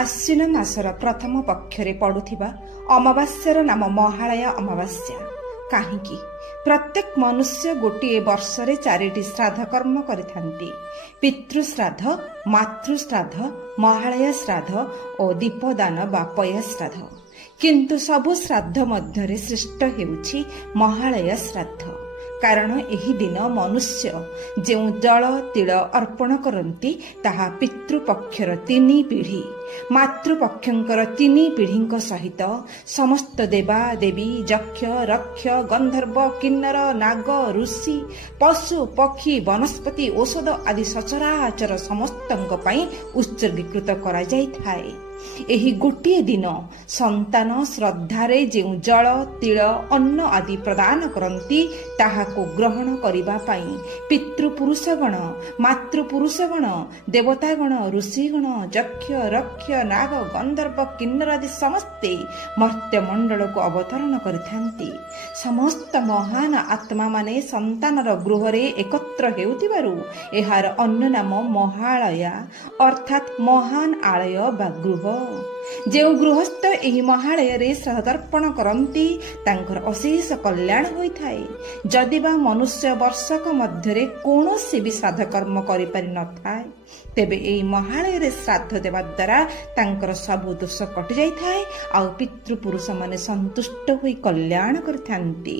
ଆଶ୍ୱିନ ମାସର ପ୍ରଥମ ପକ୍ଷରେ ପଡୁଥିବା ଅମାବାସ୍ୟାର ନାମ ମହାଳୟା ଅମାବାସ୍ୟା। କାହିଁକି? ପ୍ରତ୍ୟେକ ମନୁଷ୍ୟ ଗୋଟିଏ ବର୍ଷରେ 4ଟି ଶ୍ରାଦ୍ଧ କର୍ମ କରିଥାନ୍ତି। ପିତୃଶ୍ରାଦ୍ଧ, ମାତୃଶ୍ରାଦ୍ଧ, ମହାଳୟା ଶ୍ରାଦ୍ଧ ଓ ଦୀପଦାନ ବା ପୟା ଶ୍ରାଦ୍ଧ। କିନ୍ତୁ ସବୁ ଶ୍ରାଦ୍ଧ ମଧ୍ୟରେ ଶ୍ରେଷ୍ଠ ହେଉଛି ମହାଳୟା ଶ୍ରାଦ୍ଧ। କାରଣ ଏହି ଦିନ ମନୁଷ୍ୟ ଯେଉଁ ଜଳ ତିଳ ଅର୍ପଣ କରନ୍ତି ତାହା ପିତୃପକ୍ଷର 3 ପିଢ଼ି, ମାତୃପକ୍ଷଙ୍କର 3 ପିଢ଼ିଙ୍କ ସହିତ ସମସ୍ତ ଦେବା ଦେବୀ, ଯକ୍ଷ, ରକ୍ଷ, ଗନ୍ଧର୍ବ, କିନ୍ନର, ନାଗ, ଋଷି, ପଶୁ, ପକ୍ଷୀ, ବନସ୍ପତି, ଔଷଧ ଆଦି ସଚରାଚର ସମସ୍ତଙ୍କ ପାଇଁ ଉତ୍ସର୍ଗୀକୃତ କରାଯାଇଥାଏ। ଏହି ଗୋଟିଏ ଦିନ ସନ୍ତାନ ଶ୍ରଦ୍ଧାରେ ଯେଉଁ ଜଳ ତିଳ ଅନ୍ନ ଆଦି ପ୍ରଦାନ କରନ୍ତି ତାହାକୁ ଗ୍ରହଣ କରିବା ପାଇଁ ପିତୃପୁରୁଷଗଣ, ମାତୃପୁରୁଷଗଣ, ଦେବତାଗଣ, ଋଷିଗଣ, ଯକ୍ଷ, ରକ୍ଷ, ନାଗ, ଗନ୍ଧର୍ବ, କିନ୍ନର ଆଦି ସମସ୍ତେ ମର୍ତ୍ତ୍ୟମଣ୍ଡଳକୁ ଅବତରଣ କରିଥାନ୍ତି। ସମସ୍ତ ମହାନ ଆତ୍ମାମାନେ ସନ୍ତାନର ଗୃହରେ ଏକତ୍ର ହେଉଥିବାରୁ ଏହାର ଅନ୍ୟ ନାମ ମହାଳୟା ଅର୍ଥାତ୍ ମହାନ ଆଳୟ ବା ଗୃହ। ଯେଉଁ ଗୃହସ୍ଥ ଏହି ମହାଳୟରେ ଶ୍ରାଦ୍ଧର୍ପଣ କରନ୍ତି ତାଙ୍କର ଅଶେଷ କଲ୍ୟାଣ ହୋଇଥାଏ। ଯଦିବା ମନୁଷ୍ୟ ବର୍ଷକ ମଧ୍ୟରେ କୌଣସି ବି ଶ୍ରାଦ୍ଧ କର୍ମ କରିପାରି ନଥାଏ, ତେବେ ଏହି ମହାଳୟରେ ଶ୍ରାଦ୍ଧ ଦେବା ଦ୍ୱାରା ତାଙ୍କର ସବୁ ଦୋଷ କଟି ଯାଇଥାଏ ଆଉ ପିତୃପୁରୁଷମାନେ ସନ୍ତୁଷ୍ଟ ହୋଇ କଲ୍ୟାଣ କରିଥାନ୍ତି।